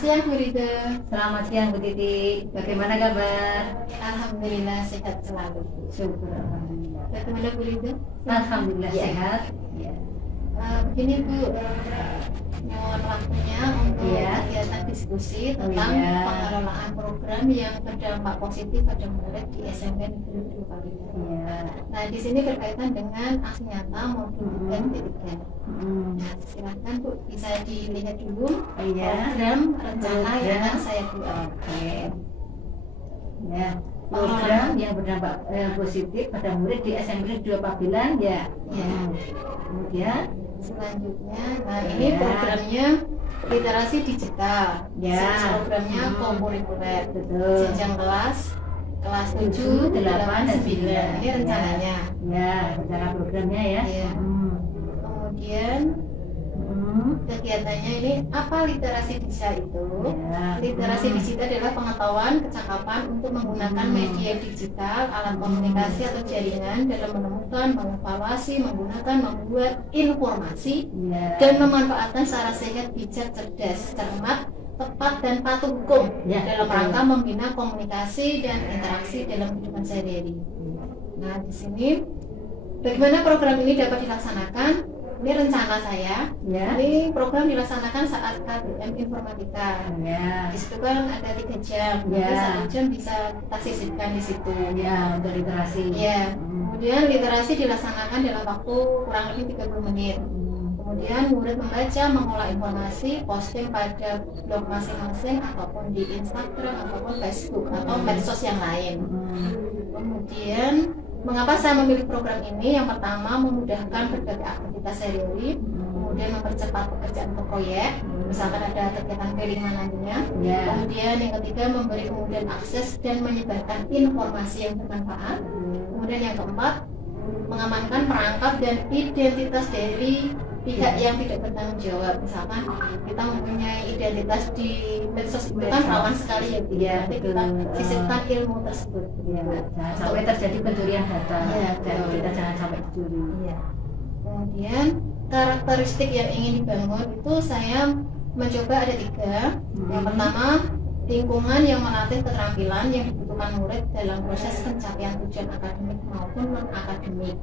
siang Bu Rida. Selamat siang Bu Titi, bagaimana kabar? Alhamdulillah sehat selalu. Syukur Alhamdulillah. Bagaimana Bu Rida? Alhamdulillah Ya. sehat. Ya. Begini Bu, mohon waktunya untuk Iya. kegiatan diskusi tentang Iya. pengelolaan program yang berdampak positif pada murid di SMP Negeri 2 Palimanan. Iya. Nah, di sini berkaitan dengan aksi nyata modul 3.3. Hmm. Nah, silakan Bu, bisa dilihat dulu Iya. program rencana yang Program. akan saya buat. Oke. Ya. Program yang berdampak positif pada murid di SMP 2 Pabilan ya. Ya. Kemudian Selanjutnya, nah ini Ya. programnya literasi digital. Ya. Programnya kurikuler. betul. Jenjang kelas 7, 7, 8, 8, dan 9. Ini Ya. rencananya. Ya, rencana programnya ya. Iya. Kemudian kegiatannya ini apa literasi digital itu? Ya. Literasi digital adalah pengetahuan, kecakapan untuk menggunakan media digital, alat komunikasi atau jaringan dalam menemukan, mengevaluasi, menggunakan, membuat informasi Ya. dan memanfaatkan secara sehat, bijak, cerdas, cermat, tepat, dan patuh hukum Ya, dalam betul. rangka membina komunikasi dan interaksi dalam kehidupan sehari-hari. Nah, di sini bagaimana program ini dapat dilaksanakan? Ini rencana saya. Ya. Ini program dilaksanakan saat KBM Informatika. Ya. Di situ kan ada 3 jam, Ya. jadi 1 jam bisa kita sisipkan di situ. Ya, untuk literasi. Ya. Kemudian literasi dilaksanakan dalam waktu kurang lebih 30 menit. Kemudian murid membaca, mengolah informasi, posting pada blog masing-masing ataupun di Instagram ataupun Facebook atau medsos yang lain. Kemudian mengapa saya memilih program ini? Yang pertama, memudahkan berbagai aktivitas sehari-hari, kemudian mempercepat pekerjaan ke proyek, misalkan ada kegiatan pilihan nantinya. Ya. Kemudian yang ketiga, memberi kemudian akses dan menyebarkan informasi yang bermanfaat. Kemudian yang keempat, mengamankan perangkap dan identitas dari pihak yang tidak bertanggung jawab. Misalkan kita mempunyai identitas di medsos itu kan rawan sekali ya, Bu. Iya, Nanti betul. kita sisipkan ilmu tersebut. Ya, jangan sampai terjadi pencurian data. Iya, Dan betul. kita jangan sampai dicuri. Iya. Kemudian karakteristik yang ingin dibangun itu saya mencoba ada 3. Yang pertama, lingkungan yang melatih keterampilan yang dibutuhkan murid dalam proses pencapaian tujuan akademik maupun non akademik.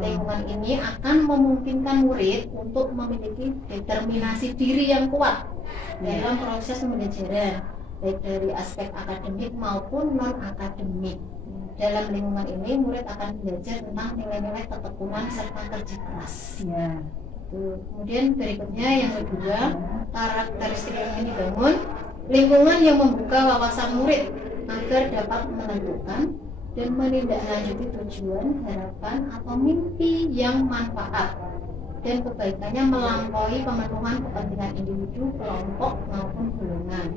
Lingkungan ini akan memungkinkan murid untuk memiliki determinasi diri yang kuat dalam proses pembelajaran, baik dari aspek akademik maupun non akademik. Dalam lingkungan ini murid akan belajar tentang nilai-nilai ketekunan serta kerja keras. Ya. Kemudian berikutnya yang kedua, karakteristik yang ingin dibangun, lingkungan yang membuka wawasan murid agar dapat menentukan dan menindaklanjuti tujuan, harapan, atau mimpi yang manfaat dan kebaikannya melampaui pemenuhan kepentingan individu, kelompok, maupun golongan.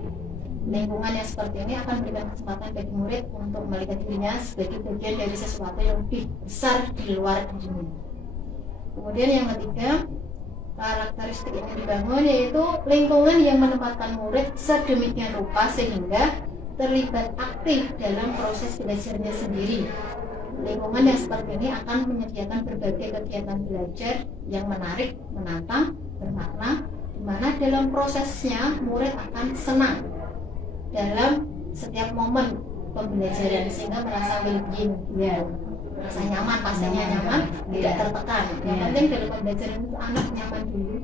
Lingkungan yang seperti ini akan memberikan kesempatan bagi murid untuk melihat dirinya sebagai bagian dari sesuatu yang lebih besar di luar dirinya. Kemudian yang ketiga, karakteristik yang dibangun yaitu lingkungan yang menempatkan murid sedemikian rupa sehingga terlibat aktif dalam proses belajarnya sendiri. Lingkungan yang seperti ini akan menyediakan berbagai kegiatan belajar yang menarik, menantang, bermakna, di mana dalam prosesnya murid akan senang dalam setiap momen pembelajaran sehingga merasa well-being, Ya. merasa nyaman, pastinya nyaman, tidak tertekan. Yang Iya. penting dalam pembelajaran itu anak nyaman dulu,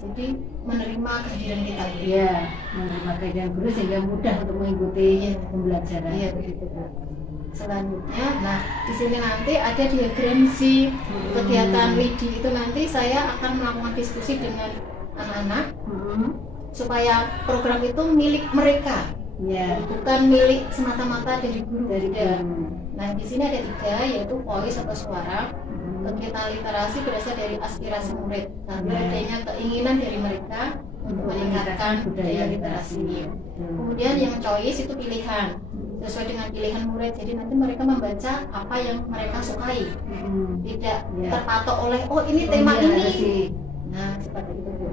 jadi menerima kehadiran kita. Ya, menerima kehadiran guru sehingga mudah untuk mengikuti Iya. pembelajaran. Iya begitu Bu. Selanjutnya, nah di sini nanti ada diagram si kegiatan LIDI itu nanti saya akan melakukan diskusi dengan anak-anak supaya program itu milik mereka, Ya. bukan milik semata-mata dari guru. Dari Tidak. guru. Nah di sini ada 3 yaitu voice atau suara. Kegiatan literasi berasal dari aspirasi murid, tapi adanya keinginan dari mereka untuk meningkatkan budaya literasi. Kemudian yang choice itu pilihan, sesuai dengan pilihan murid. Jadi nanti mereka membaca apa yang mereka sukai, tidak Ya. terpatok oleh oh ini tema Iya, ini. sih. Nah seperti itu Bu.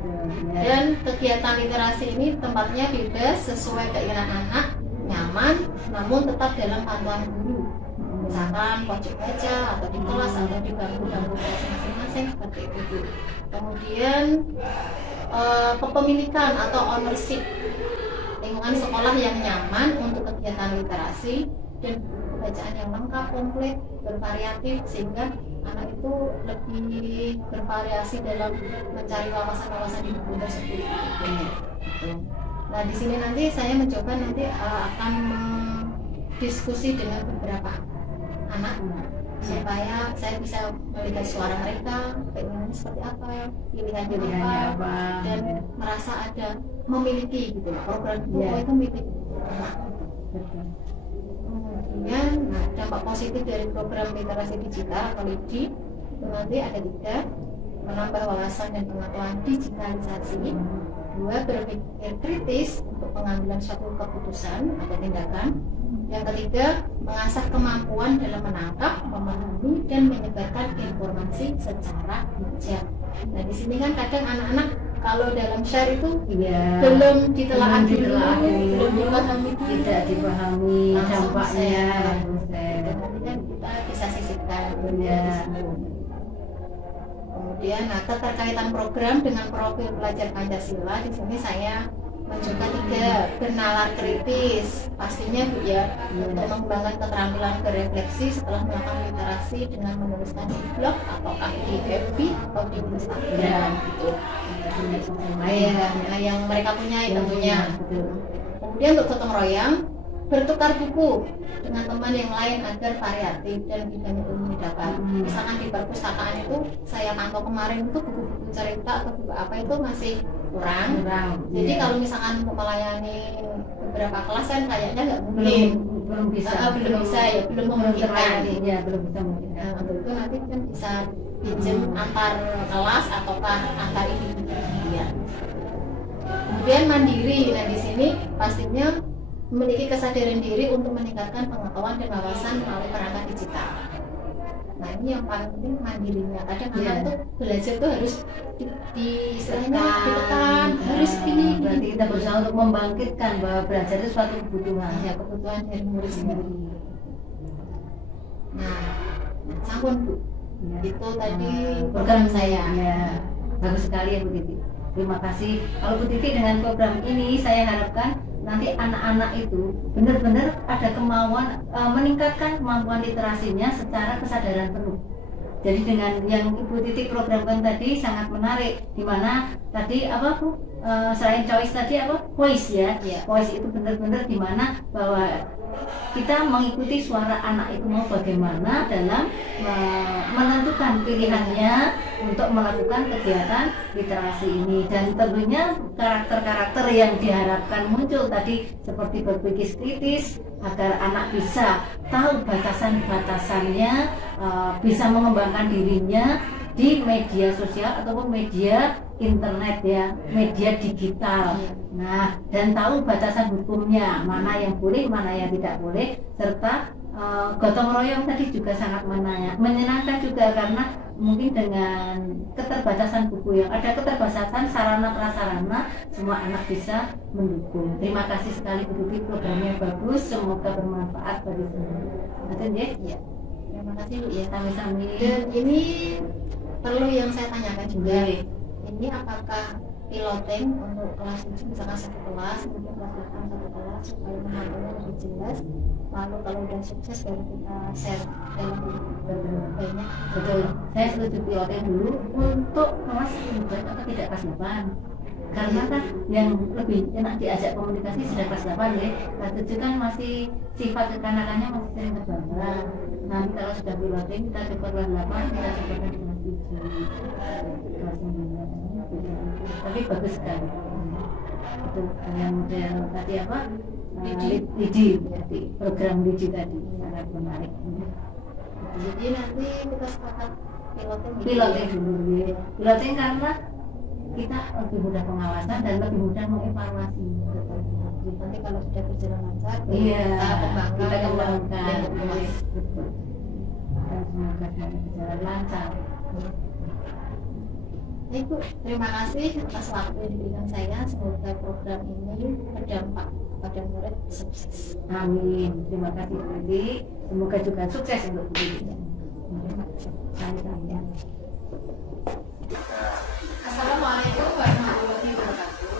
Ya. Dan kegiatan literasi ini tempatnya bebas sesuai keinginan anak, nyaman, namun tetap dalam pantauan guru. Misalkan pojok baca atau di kelas atau di bangku-bangku kelas masing-masing seperti itu Bu. Kemudian kepemilikan atau ownership lingkungan sekolah yang nyaman untuk kegiatan literasi dan bacaan yang lengkap, komplit, bervariatif, sehingga anak itu lebih bervariasi dalam mencari wawasan-wawasan di buku tersebut. Nah, di sini nanti saya mencoba nanti akan diskusi dengan beberapa anak supaya saya bisa melihat suara mereka, keinginannya seperti apa, pilihannya apa, dan merasa ada memiliki gitu program buku itu milik anak. Kemudian dampak positif dari program literasi digital atau LIDI itu nanti ada 3: menambah wawasan dan pengetahuan digitalisasi, 2, berpikir kritis untuk pengambilan suatu keputusan atau tindakan, yang ketiga, mengasah kemampuan dalam menangkap, memahami, dan menyebarkan informasi secara bijak. Nah, di sini kan kadang anak-anak kalau dalam share itu belum ditelaah dulu, belum dipahami, tidak dipahami dampaknya. Dan nanti kan kita bisa sisipkan Kemudian, keterkaitan program dengan profil pelajar Pancasila, di sini saya mencoba 3: bernalar kritis, pastinya Bu ya, untuk mengembangkan keterampilan berefleksi setelah melakukan literasi dengan menuliskan di blog ataukah di FB atau di Instagram gitu. Yang mereka punya tentunya. Kemudian untuk gotong royong, bertukar buku dengan teman yang lain agar variatif dan bidang ilmu didapat. Misalkan di perpustakaan itu saya pantau kemarin itu buku-buku cerita atau buku apa itu masih kurang. Jadi kalau misalkan untuk melayani beberapa kelas kan kayaknya nggak mungkin, belum bisa ya, belum memungkinkan. Belum bisa mungkin. Untuk itu nanti kan bisa pinjam antar kelas ataukah antar individu. Kemudian mandiri. Nah, di sini pastinya memiliki kesadaran diri untuk meningkatkan pengetahuan dan wawasan melalui perangkat digital. Nah, ini yang paling penting mandirinya. Kadang anak itu belajar tuh harus istilahnya ditekan, harus ini. Berarti kita berusaha untuk membangkitkan bahwa belajar itu suatu kebutuhan. Ya, kebutuhan dari murid sendiri. Nah, sampun Bu. Itu tadi program saya. Ya, bagus sekali ya Bu Titi. Terima kasih. Kalau Bu Titi dengan program ini saya harapkan nanti anak-anak itu benar-benar ada kemauan meningkatkan kemampuan literasinya secara kesadaran penuh. Jadi dengan yang Ibu Titi programkan tadi sangat menarik, di mana tadi apa Bu? Selain choice tadi apa? Voice ya. Voice itu benar-benar di mana bahwa kita mengikuti suara anak itu mau bagaimana dalam menentukan pilihannya untuk melakukan kegiatan literasi ini, dan tentunya karakter-karakter yang diharapkan muncul tadi seperti berpikir kritis agar anak bisa tahu batasan-batasannya, bisa mengembangkan dirinya di media sosial ataupun media internet ya, media digital. Nah, dan tahu batasan hukumnya, mana yang boleh, mana yang tidak boleh, serta gotong royong tadi juga sangat menyenangkan juga, karena mungkin dengan keterbatasan buku yang ada, keterbatasan sarana prasarana, semua anak bisa mendukung. Terima kasih sekali Bu Tuti, programnya bagus, semoga bermanfaat bagi semua. Ya. Terima kasih Bu ya. Sami-sami. Dan ini perlu yang saya tanyakan juga. Ini apakah piloting untuk kelas 7 misalkan satu kelas, kemudian kelas 8 satu kelas supaya pemahamannya lebih jelas, lalu kalau udah sukses baru kita share dalam banyak. Betul, saya setuju piloting dulu untuk kelas 9 atau tidak kelas 8, karena kan yang lebih enak diajak komunikasi sudah kelas 8 ya. Kelas 7 kan masih sifat kekanakannya masih sering terbang. Nanti kalau sudah piloting kita coba kelas 8, kita coba kelas 7, kelas 9. Tapi bagus sekali. Itu yang model tadi apa? LIDI tadi, program LIDI tadi sangat menarik. Jadi nanti kita sepakat piloting dulu ya. Piloting karena kita lebih mudah pengawasan dan lebih mudah mengevaluasi. Nanti kalau sudah berjalan lancar, kita kembangkan. Betul. Dan semoga berjalan lancar. Ibu, terima kasih atas waktu yang diberikan saya. Semoga program ini berdampak pada murid sukses. Amin. Terima kasih Bu Titi. Semoga juga sukses untuk Bu Titi. Assalamualaikum warahmatullahi wabarakatuh.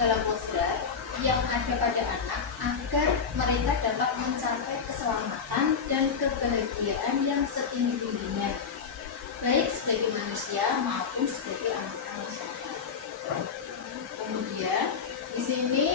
segala kodrat yang ada pada anak agar mereka dapat mencapai keselamatan dan kebahagiaan yang setinggi-tingginya, baik sebagai manusia maupun sebagai anggota masyarakat. Kemudian di sini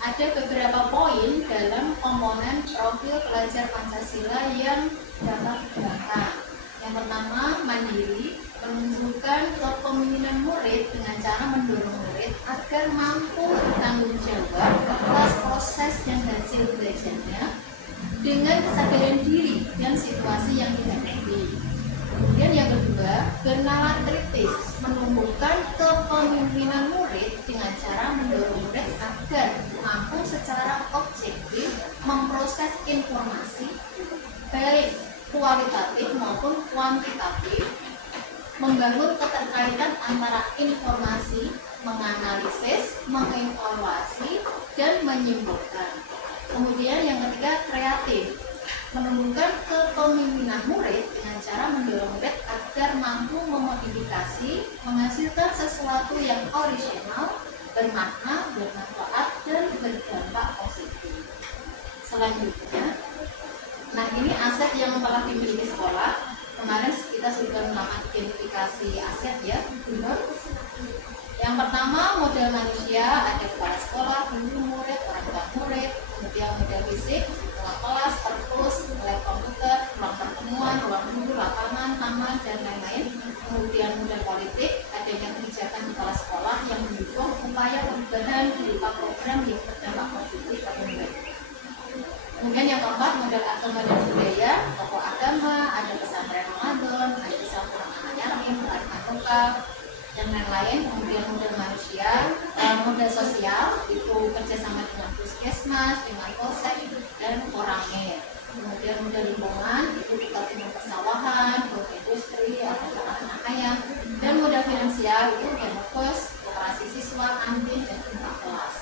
ada beberapa poin dalam komponen profil pelajar Pancasila yang dapat dibangkang. Yang pertama, mandiri, menunjukkan kepemimpinan murid dengan cara mendorong murid agar mampu bertanggung jawab atas proses dan hasil belajarnya dengan kesadaran diri dan situasi yang dihadapi. Kemudian yang kedua, bernalar kritis, menumbuhkan kepemimpinan murid dengan cara mendorong murid agar mampu secara objektif memproses informasi baik kualitatif maupun kuantitatif, membangun keterkaitan antara informasi, menganalisis, mengevaluasi, dan menyimpulkan. Kemudian yang ketiga, kreatif, menumbuhkan kepemimpinan murid dengan cara mendorong murid agar mampu memodifikasi, menghasilkan sesuatu yang original, bermakna, bermanfaat, dan berdampak positif. Selanjutnya, nah ini aset yang telah dimiliki sekolah. Kemarin kita sudah melakukan identifikasi aset ya, benar. Yang pertama, modal manusia, ada kepala sekolah, guru, murid, orang tua murid, kemudian modal fisik, ruang kelas, perpus, lab komputer, ruang pertemuan, ruang guru, lapangan, taman, dan lain-lain. Kemudian modal politik, adanya kebijakan kepala sekolah yang mendukung upaya perubahan berupa program yang berdampak positif pada murid. Kemudian yang keempat, modal agama dan budaya, tokoh agama, ada pesantren Ramadan, ada pesantren anak yatim, ada dan lain-lain. Kemudian modal manusia, modal sosial itu kerjasama dengan puskesmas, dengan polsek dan orangnya. Kemudian modal lingkungan itu kita dengan persawahan, industri, atau anak ayam. Dan modal finansial itu demokos, koperasi siswa, kantin, dan tempat kelas.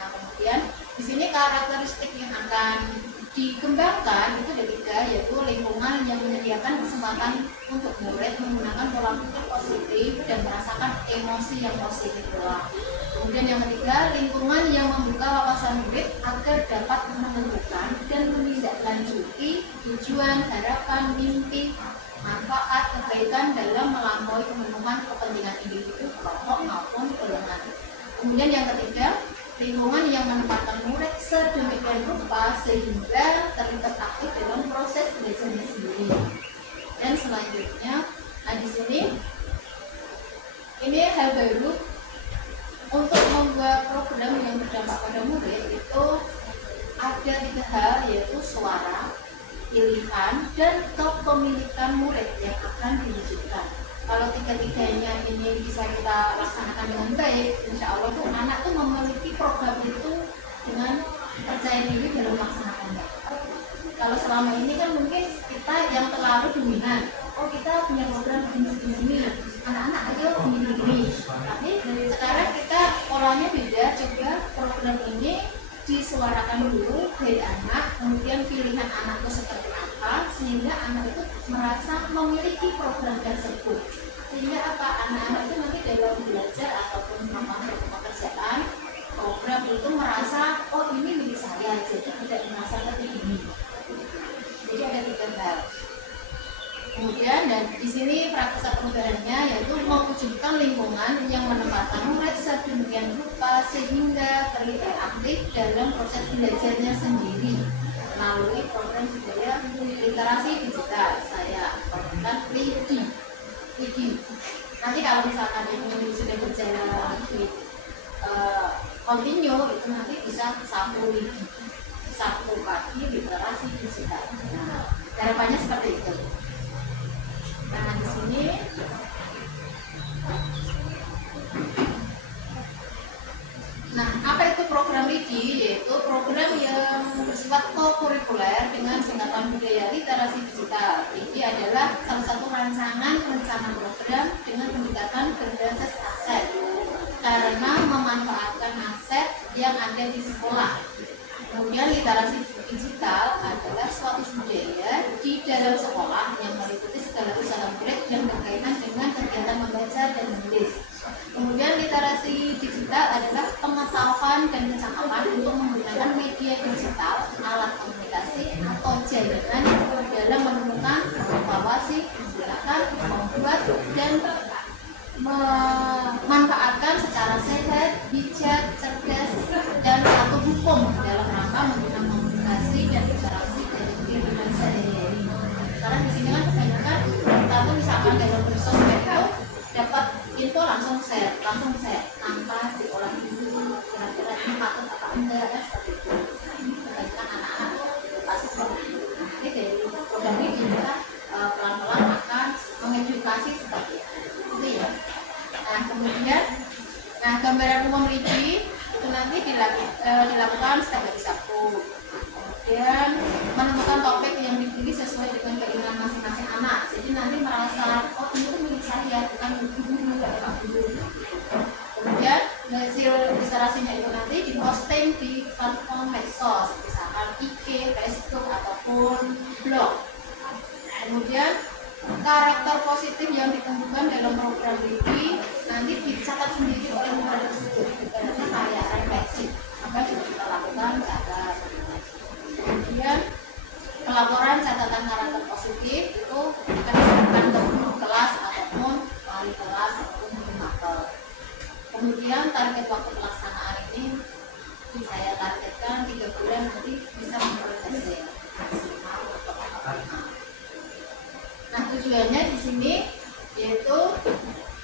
Nah kemudian di sini karakteristik yang akan dikembangkan itu ada tiga, yaitu lingkungan yang menyediakan kesempatan untuk murid menggunakan pola pikir positif dan merasakan emosi yang positif pula. Kemudian yang ketiga, lingkungan yang membuka wawasan murid agar dapat menentukan dan menindaklanjuti tujuan, harapan, mimpi, manfaat, kebaikan dalam melampaui pemenuhan kepentingan individu, kelompok maupun golongan. Kemudian yang ketiga, lingkungan yang menempatkan murid sedemikian rupa sehingga terlibat aktif dalam proses belajarnya sendiri. Dan selanjutnya, nah di sini ini hal baru untuk membuat program yang berdampak pada murid itu ada tiga hal, yaitu suara, pilihan, dan kepemilikan murid yang akan diwujudkan. Kalau tiga-tiganya ini bisa kita laksanakan dengan baik, insya Allah tuh anak tuh memiliki program itu dengan percaya diri dalam melaksanakannya. Kalau selama ini kan mungkin kita yang terlalu dominan, oh kita punya program begini, anak-anak ayo begini. Tapi sekarang kita polanya beda, coba program ini disuarakan dulu dari anak, kemudian pilihan anak itu seperti apa, sehingga anak itu merasa memiliki program tersebut. Sehingga apa, anak-anak itu nanti dalam belajar ataupun melakukan pekerjaan, program itu merasa, oh ini milik saya, jadi tidak merasa tertinggi. Jadi ada tiga hal. Kemudian dan di sini praktisa perubahannya yaitu mewujudkan lingkungan yang menempatkan murid sedemikian rupa sehingga terlibat aktif dalam proses belajarnya sendiri melalui program budaya literasi digital. Saya program LIDI. Nanti kalau misalkan ini sudah berjalan di continue itu nanti bisa satu LIDI, satu kaki literasi digital. Nah, harapannya seperti itu. Nah di sini nah apa itu program LIDI? Yaitu program yang bersifat co-kurikuler dengan singkatan budaya literasi digital. LIDI adalah salah satu rancangan rencana program dengan pendekatan berbasis aset karena memanfaatkan aset yang ada di sekolah. Kemudian literasi digital adalah suatu budaya di dalam sekolah yang meliputi segala usaha murid yang berkaitan dengan kegiatan membaca dan menulis. Kemudian literasi digital adalah pengetahuan kemampuan dan kecakapan untuk menggunakan media digital, alat komunikasi, atau jaringan dalam menemukan, mengawasi, menggunakan, membuat, dan memanfaatkan secara sehat, bijak, cerdas, dan satu hukum dalam rangka menggunakan komunikasi dan interaksi dari kehidupan sehari-hari. Karena di sini kan kebanyakan kita tuh misalkan dalam bersosmed itu dapat info langsung share tanpa diolah dulu kira-kira ini patut apa enggak ya seperti itu. Kebanyakan anak-anak tuh pasti seperti itu. Jadi dari program ini kita pelan-pelan akan mengedukasi seperti itu ya. Nah kemudian, gambaran umum RIGI itu nanti dilakukan setiap hari Sabtu. Kemudian menemukan topik yang dipilih sesuai dengan keinginan masing-masing anak. Jadi nanti merasa oh ini tuh milik saya, bukan milik guru atau Pak Guru. Kemudian hasil literasinya itu nanti diposting di platform medsos, misalkan IG, Facebook ataupun blog. Kemudian karakter positif yang ditentukan dalam program ini nanti dicatat sendiri oleh murid tersebut. Karena kayak refleksi apa yang sudah kita lakukan, catat. Kemudian pelaporan catatan karakter positif itu akan diserahkan ke guru kelas ataupun wali kelas ataupun monitor. Kemudian target waktu pelaksanaan ini saya targetkan 3 bulan nanti bisa memperoleh hasil maksimal untuk apa. Nah tujuannya di sini yaitu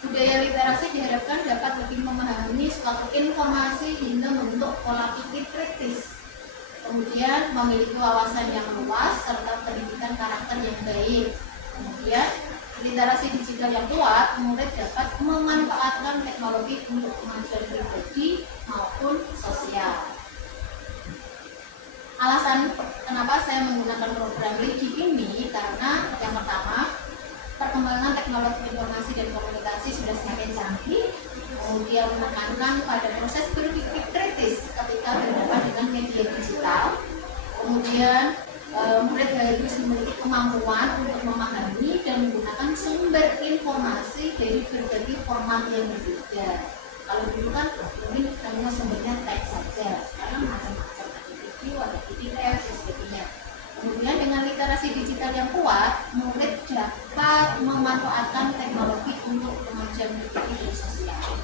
budaya literasi diharapkan dapat lebih memahami suatu informasi hingga membentuk pola pikir kritis. Kemudian memiliki wawasan yang luas serta pendidikan karakter yang baik. Kemudian literasi digital yang kuat, murid dapat memanfaatkan teknologi untuk kemajuan pribadi maupun sosial. Alasan kenapa saya menggunakan program RIGI ini karena yang pertama, perkembangan teknologi informasi dan komunikasi sudah semakin canggih, kemudian menekankan pada proses berpikir kritis ketika berhadapan dengan media digital. Kemudian murid harus memiliki kemampuan untuk memahami dan menggunakan sumber informasi dari berbagai format yang berbeda. Kalau dulu kan mungkin hanya sumbernya teks saja, sekarang macam-macam, ada video, ada PDF dan sebagainya. Kemudian dengan literasi digital yang kuat, murid dapat memanfaatkan teknologi untuk kemajuan berpikir sosial.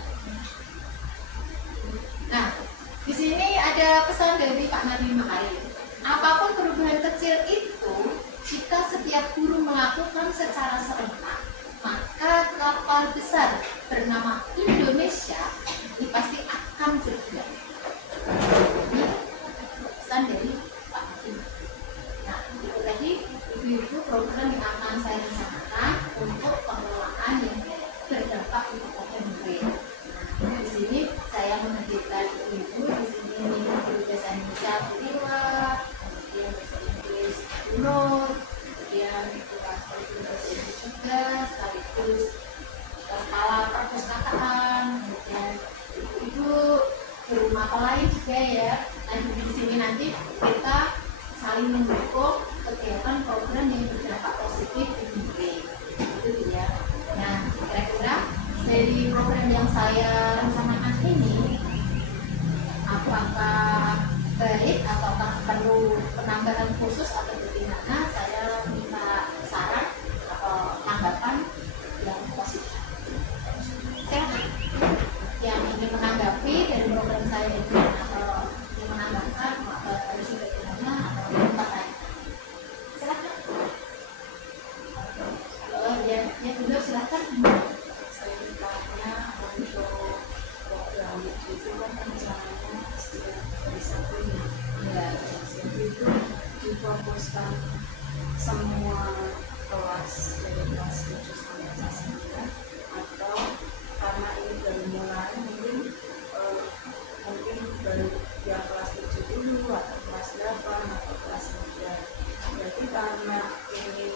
Nah, di sini ada pesan dari Pak Nadiem Makarim. Apapun perubahan kecil itu, jika setiap guru melakukan secara serentak, maka kapal besar bernama Indonesia ini pasti akan bergerak. Ini pesan dari Pak Nadiem. Nah, itu tadi ibu-ibu program yang akan saya rencanakan untuk pengelolaan yang berdampak untuk murid. Nah, di sini saya menghadirkan ibu-ibu di sini guru bahasa Indonesia Beriwa, kemudian bahasa Inggris Nur, kemudian bahasa Inggris juga sekaligus kepala perpustakaan, kemudian ibu guru mata lain juga ya. Nah di sini nanti kita saling mendukung kegiatan program yang berdampak positif di murid. Itu dia. Nah kira-kira dari program yang saya rencanakan ini, apakah baik ataukah perlu penambahan khusus atau bagaimana? Saya minta saran atau tanggapan yang positif. Silakan yang ingin menanggapi dari program saya ini atau yang menambahkan harus bagaimana atau bertanya. Silakan. Ya dulu silakan. Saya bertanya untuk program itu kan rencananya setiap hari Sabtu ya, jadi itu difokuskan semua kelas dari kelas 7 sampai kelas 9 atau karena ini baru mulai mungkin baru yang kelas 7 dulu atau kelas 8 atau kelas 9. Jadi karena ini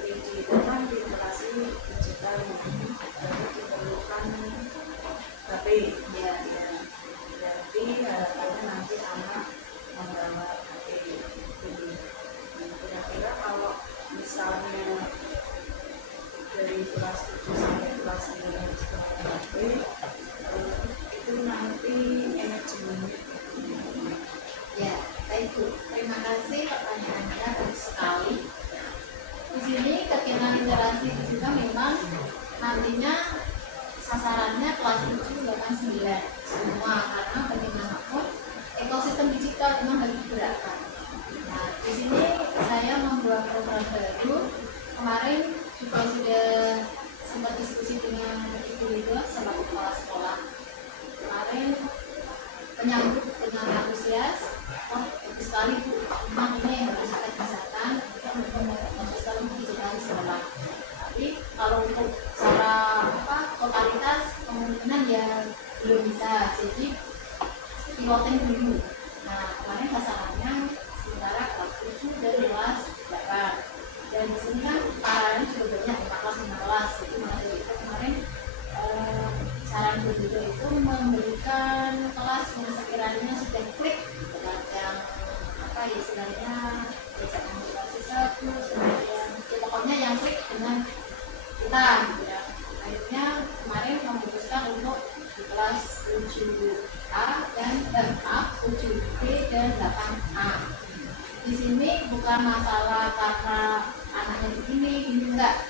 RIGI itu kan literasi digital jadi diperlukan HP ya. Jadi harapannya nanti anak membawa HP dulu. Kira-kira kalau misalnya dari kelas 7 sampai Ibu, terima kasih pertanyaannya bagus sekali. Di sini kegiatan literasi digital memang nantinya sasarannya kelas 7, 8, 9 semua, karena bagaimanapun ekosistem digital memang harus digerakkan. Nah, di sini saya membuat program baru. Kemarin juga sudah sempat diskusi dengan Ibu Lido selaku kepala sekolah. Kemarin menyambut dengan antusias, oh bagus sekali Bu, memang ini harus kita biasakan untuk ekosistem digital di sekolah. Tapi kalau untuk secara totalitas kemungkinan ya belum bisa, jadi piloting dulu. Nah, kemarin sasarannya sementara kelas 7 dan kelas 8. Dan di sini kan paralel juga banyak 4 kelas 5 kelas. Jadi makanya kita kemarin saran berbeda itu memberikan kelas yang sekiranya sudah klik dengan yang istilahnya basic motivasi 1, kemudian pokoknya yang klik dengan kita gitu ya. Akhirnya kemarin memutuskan untuk di kelas 7A dan 7B dan 8A. Di sini bukan masalah karena anaknya begini enggak.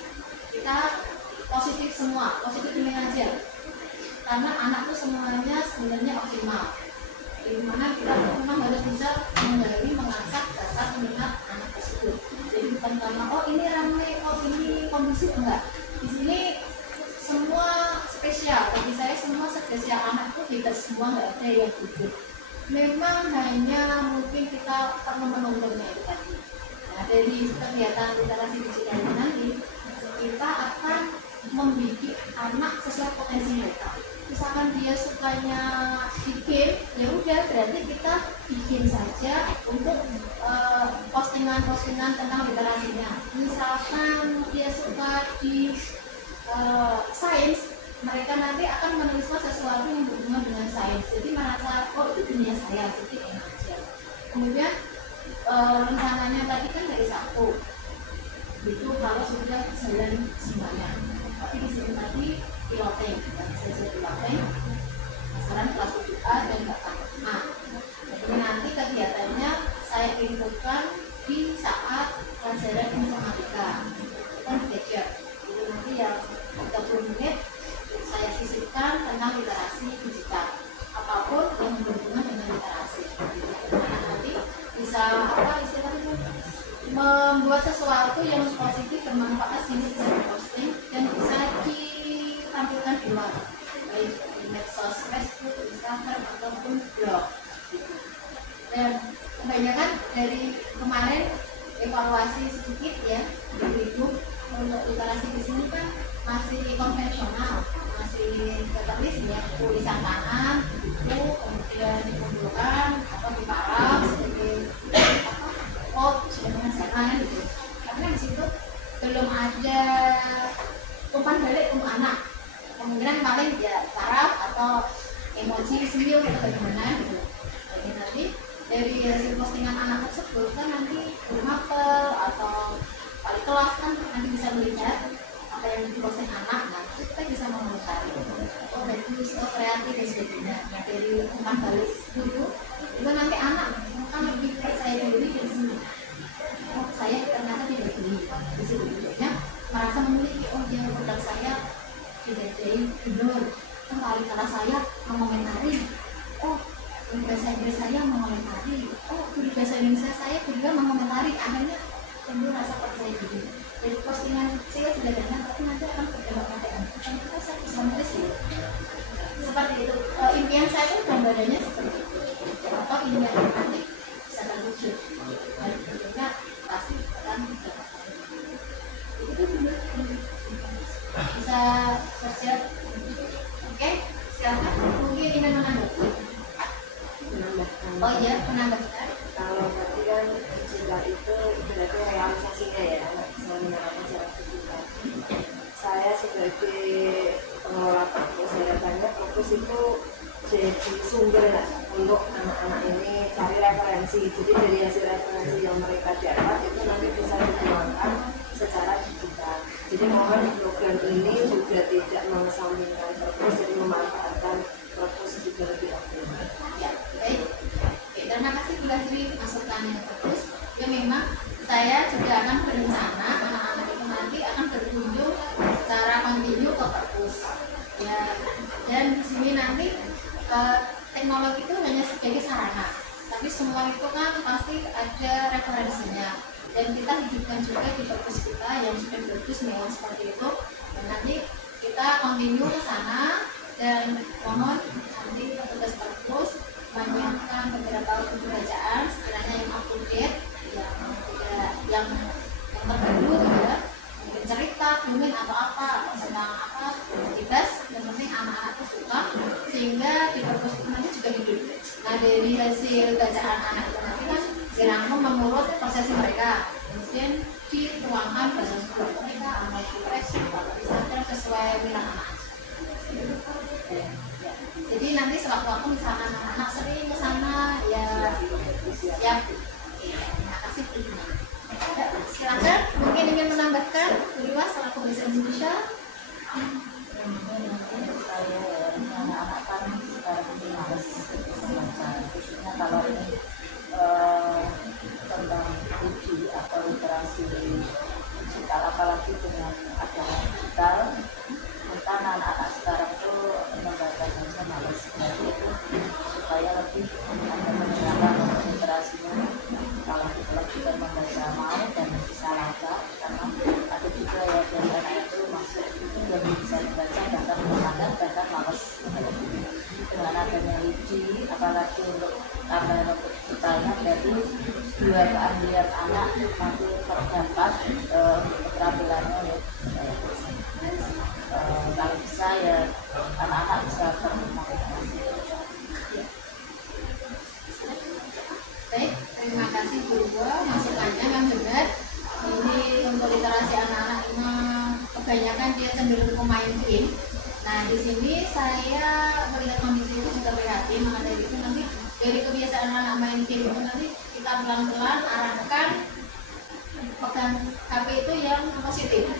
Kita positif semua, positif ini aja. Karena anak tuh semuanya sebenarnya optimal. Di mana kita memang harus bisa menggali, mengasah dasar minat anak tersebut. Jadi bukan karena oh ini ramai, oh ini kondusif, enggak. Di sini semua spesial. Bagi saya semua spesial, anak itu tidak semua, enggak ada yang gugup. Memang hanya mungkin kita perlu menontonnya itu tadi. Nah, dari kegiatan literasi digital ini nanti kita akan membidik anak sesuai potensi mereka. Misalkan dia sukanya bikin, ya udah berarti kita bikin saja untuk postingan-postingan tentang literasinya. Misalkan dia suka di sains, mereka nanti akan menuliskan sesuatu yang berhubungan dengan sains. Jadi merasa oh itu dunia saya, jadi enak aja. Kemudian rencananya tadi kan dari Sabtu, itu kalau sudah jalan semuanya. Tapi di sini tadi piloting, sesi piloting, sasaran kelas 7A dan 8A. Jadi nanti kegiatannya saya infokan di saat pelajaran informatika, bukan gadget. Jadi nanti yang 30 menit saya sisipkan tentang literasi digital, apapun yang berhubungan dengan literasi. Nah, nanti bisa istilahnya membuat sesuatu yang positif bermanfaat, sini bisa diposting dan bisa ditampilkan di luar, baik di medsos Facebook, Instagram ataupun blog. Dan kebanyakan dari kemarin evaluasi sedikit ya dari Ibu untuk literasi di sini kan masih konvensional, masih tertulis ya, tulisan tangan itu kemudian dikumpulkan atau diparaf sebagai jangan gitu. Karena di situ belum ada umpan balik untuk anak. Kemungkinan paling ya paraf atau emoji senyum atau bagaimana gitu. Jadi nanti dari hasil postingan anak tersebut kan nanti guru mapel atau wali kelas kan nanti bisa melihat apa yang diposting anak, nah kita bisa mengomentari oh bagus, oh kreatif dan sebagainya. Nah dari umpan balik dulu itu nanti anak kan lebih percaya diri dari sini. Oh saya ternyata tidak begini, di situ merasa memiliki oh dia produk saya dikerjain benar. Kan wali kelas saya mengomentari, oh guru bahasa Inggris saya mengomentari, oh guru bahasa Indonesia saya juga mengomentari. Akhirnya timbul rasa percaya diri. Jadi postingan saya sederhana tapi nanti akan berdampak pada anak. Kan kita bisa menulis ya. Seperti itu. Impian saya pun gambarannya seperti itu. Atau impian nanti bisa terwujud. Dan tentunya pasti akan berdampak. Itu dulu. Bisa bersiap. Oke, silakan. Mungkin ingin menambahkan. Oh iya, menambahkan. Kalau tadi kan digital itu berarti realisasinya ya, saya menerapkan secara digital. Saya sebagai pengelola kampus, harapannya kampus itu jadi sumber untuk anak-anak ini cari referensi. Jadi dari hasil referensi yang mereka dapat itu nanti bisa dikembangkan secara digital. Jadi mohon program ini juga tidak mengesampingkan perpus, jadi memanfaatkan perpus juga lebih optimal. Ya, baik. Oke, terima kasih Bu Lasri masukan lingkungan yang bagus, ya memang saya juga akan berencana anak-anak itu nanti akan berkunjung secara kontinu ke perpus. Ya, dan di sini nanti teknologi itu hanya sebagai sarana, tapi semua itu kan pasti ada referensinya. Dan kita hidupkan juga di perpus kita yang sudah bagus memang seperti itu. Dan nanti kita kontinu ke sana dan mohon nanti petugas perpus menyiapkan beberapa buku bacaan sekiranya yang up to date, yang terbaru ya, mungkin cerita, dongeng atau apa tentang apa bebas, yang penting anak-anak itu suka sehingga di perpus itu nanti juga hidup. Nah dari hasil bacaan anak itu nanti kan dirangkum menurut persepsi mereka, kemudian dituangkan dalam sebuah mereka amal ekspresi atau Instagram sesuai minat anak. Jadi nanti sewaktu-waktu misalkan anak-anak sering ke sana ya siap. Terima kasih. Ya, silakan mungkin ingin menambahkan Beliau selaku bahasa Indonesia. Anak-anak kan sekarang ini harus belajar, khususnya kalau ini tentang uji atau literasi digital, apalagi dengan adanya digital, kita anak-anak sekarang itu membaca saja malas, jadi itu supaya lebih menggunakan literasinya. Kalau kita juga membaca mau dan bisa lancar, karena ada juga ya dari anak itu masuk itu belum bisa dibaca, bahkan menghadap, bahkan malas. Dengan adanya uji, apalagi untuk kamera digitalnya, berarti dua keahlian anak nanti terdapat keterampilannya ya. Kalau bisa ya anak-anak bisa berkembang. Baik, terima kasih Bu masukannya kan benar. Ini untuk literasi anak-anak ini kebanyakan dia cenderung pemain game. Nah di sini saya melihat kondisi itu juga prihatin, maka dari itu nanti dari kebiasaan anak main game itu nanti kita pelan-pelan arahkan pegang HP itu yang positif.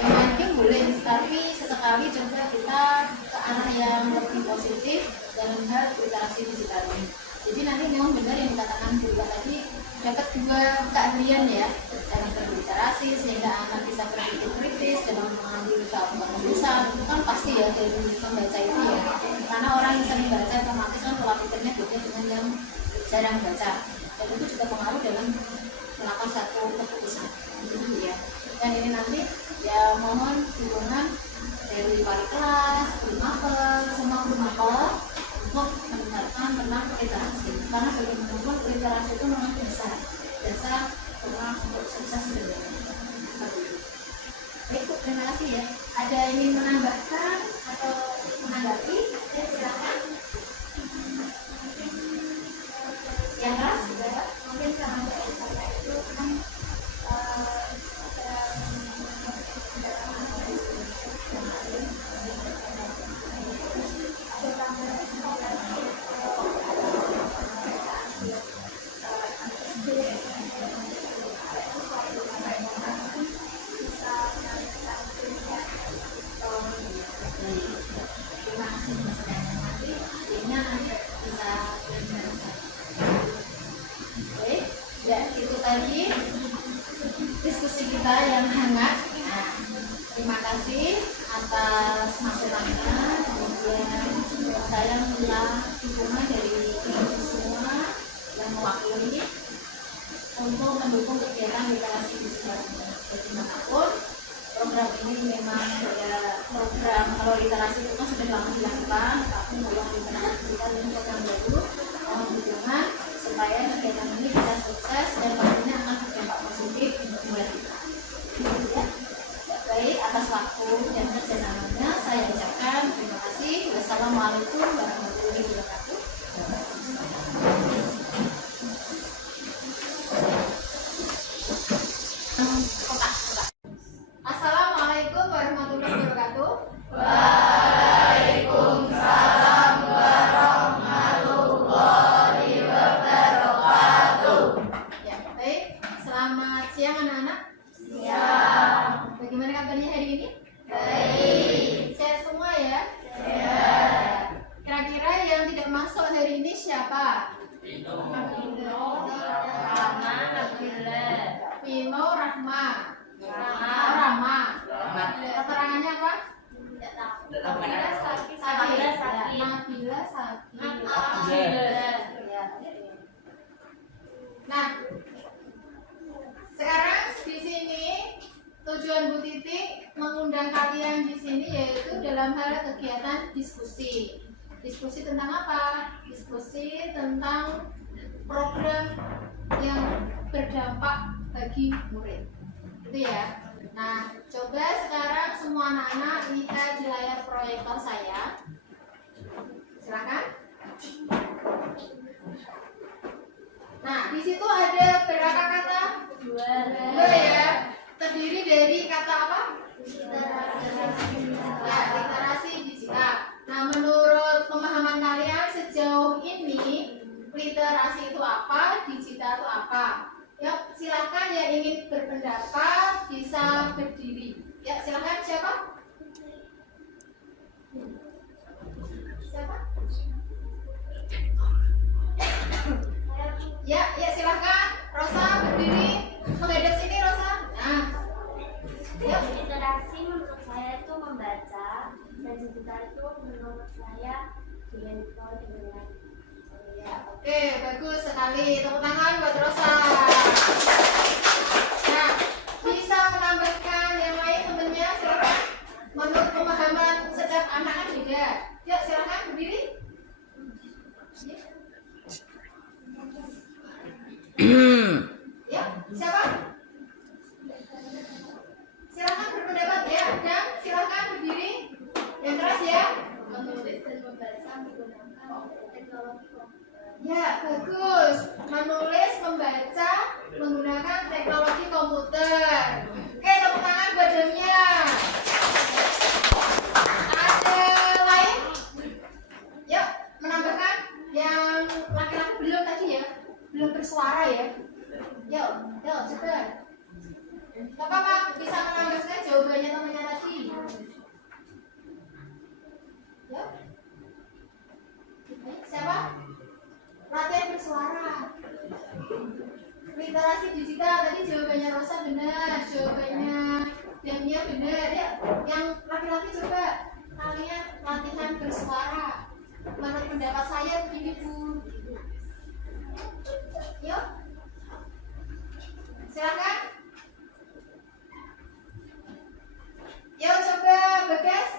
Yang main game boleh, tapi sesekali coba kita ke arah yang lebih positif dalam hal literasi digital ini. Jadi nanti memang benar yang dikatakan Bu tadi, dapat dua keahlian ya dalam berliterasi sehingga anak bisa berpikir kritis dalam mengambil suatu keputusan. Itu kan pasti ya dari membaca itu ya, karena orang yang sering baca otomatis kan pola pikirnya beda dengan yang jarang baca, dan itu juga pengaruh dalam melakukan satu keputusan ya. Dan ini nanti ya mohon dukungan dari wali kelas, guru mapel, semua guru mapel untuk mendengarkan tentang literasi, karena bagaimanapun literasi itu memang dasar orang untuk sukses sebenarnya. Baik Bu, terima kasih ya. Ada yang ingin menambahkan atau menanggapi? Ya silakan. Yang keras juga mungkin karena itu kan tadi diskusi kita yang hangat. Nah, terima kasih atas masukannya. Kemudian saya minta dukungan dari semua yang mewakili untuk mendukung kegiatan literasi digital. Jadi manapun program ini memang program, kalau literasi itu kan sudah lama dilakukan, tapi kalau literasi digital ini program baru, mohon dukungan supaya kegiatan ini bisa sukses dan pastinya akan berdampak positif untuk mulai kita. Ya. Baik, atas waktu dan kerjasamanya saya ucapkan terima kasih. Wassalamualaikum warahmatullahi wabarakatuh. Assalamualaikum warahmatullahi wabarakatuh. Waalaikumsalam warahmatullahi wabarakatuh. Ya, baik. Selamat siang anak-anak. Siang. Bagaimana kabarnya hari ini? Baik. Sehat semua ya? Sehat. Kira-kira yang tidak masuk hari ini siapa? Nah, sekarang di sini tujuan Bu Titi mengundang kalian di sini yaitu dalam hal kegiatan diskusi. Diskusi tentang apa? Diskusi tentang program yang berdampak bagi murid. Itu ya. Nah, coba sekarang semua anak-anak lihat di layar proyektor saya. Silakan. Nah, di situ ada berapa kata? Dua ya. Terdiri dari kata apa? Ya, literasi digital. Nah, menurut pemahaman kalian sejauh ini literasi itu apa? Digital itu apa? Ya, silakan yang ingin berpendapat bisa berdiri. Ya, silakan siapa? Siapa? Ya, silakan. Rosa berdiri. Menghadap sini Rosa. Nah. Yuk. Literasi menurut saya itu membaca, dan digital itu menurut saya diinfo dengan. Ya, oke, bagus sekali. Tepuk tangan buat Rosa. Nah, bisa menambahkan yang lain temennya, silakan. Menurut pemahaman setiap anak kan beda. Yuk, silakan berdiri. Ya, siapa? Silakan berpendapat ya, dan silakan berdiri. Yang keras ya. Menulis dan membaca menggunakan teknologi komputer. Ya, bagus. Menulis, membaca menggunakan teknologi komputer. Oke, tepuk tangan buat Damia. Ada lain? Yuk, menambahkan yang laki-laki belum tadi ya, belum bersuara ya. Yuk, cepat. Bapak bisa menambahkan jawabannya temannya tadi. Yuk. Siapa? Latihan bersuara. Literasi digital tadi jawabannya Rosa benar, jawabannya Damia benar ya. Yang laki-laki coba kalian latihan bersuara. Menurut pendapat saya begini Bu. Yuk. Silakan. Yuk coba Bagas.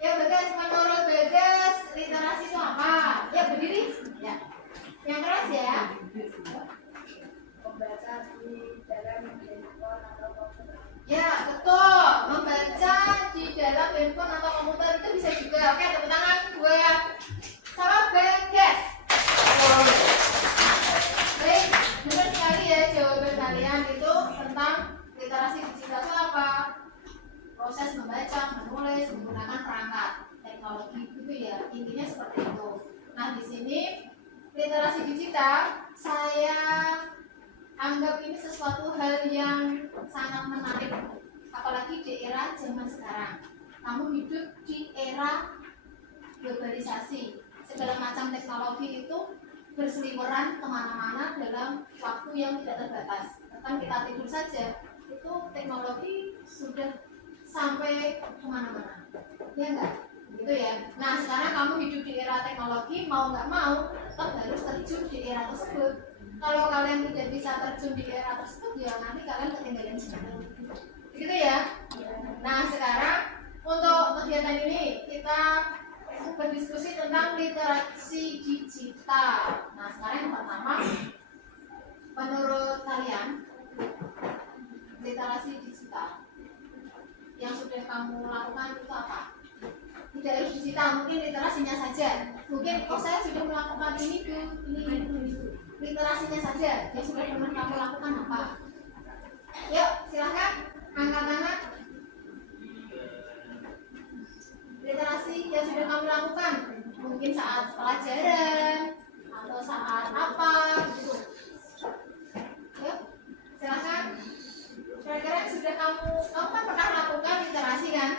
Ya Bagas, menurut Bagas literasi itu apa? Ya berdiri. Ya. Yang keras ya. Membaca di dalam handphone atau komputer. Ya betul. Membaca di dalam handphone atau komputer itu bisa juga. Oke, tepuk tangan buat sama Bagas. Baik, benar sekali ya jawaban kalian itu tentang literasi digital itu apa? Proses membaca, menulis, menggunakan perangkat teknologi itu ya, intinya seperti itu. Nah di sini literasi digital saya anggap ini sesuatu hal yang sangat menarik, apalagi di era zaman sekarang. Kamu hidup di era globalisasi, segala macam teknologi itu berseliweran kemana-mana dalam waktu yang tidak terbatas. Bahkan kita tidur saja itu teknologi sudah sampai kemana-mana, ya enggak? Gitu ya. Nah sekarang kamu hidup di era teknologi, mau nggak mau tetap harus terjun di era tersebut. Kalau kalian tidak bisa terjun di era tersebut, ya nanti kalian ketinggalan sejarah. Gitu ya. Nah sekarang untuk kegiatan ini kita berdiskusi tentang literasi digital. Nah sekarang yang pertama, menurut kalian literasi digital yang sudah kamu lakukan itu apa? Tidak harus digital, mungkin literasinya saja. Mungkin saya sudah melakukan ini literasinya saja. Yang sudah pernah kamu lakukan apa? Yuk, silahkan angkat tangan. Literasi yang sudah kamu lakukan, mungkin saat pelajaran atau saat apa gitu. Yuk, silahkan. Kira-kira yang sudah kamu kan pernah lakukan literasi kan?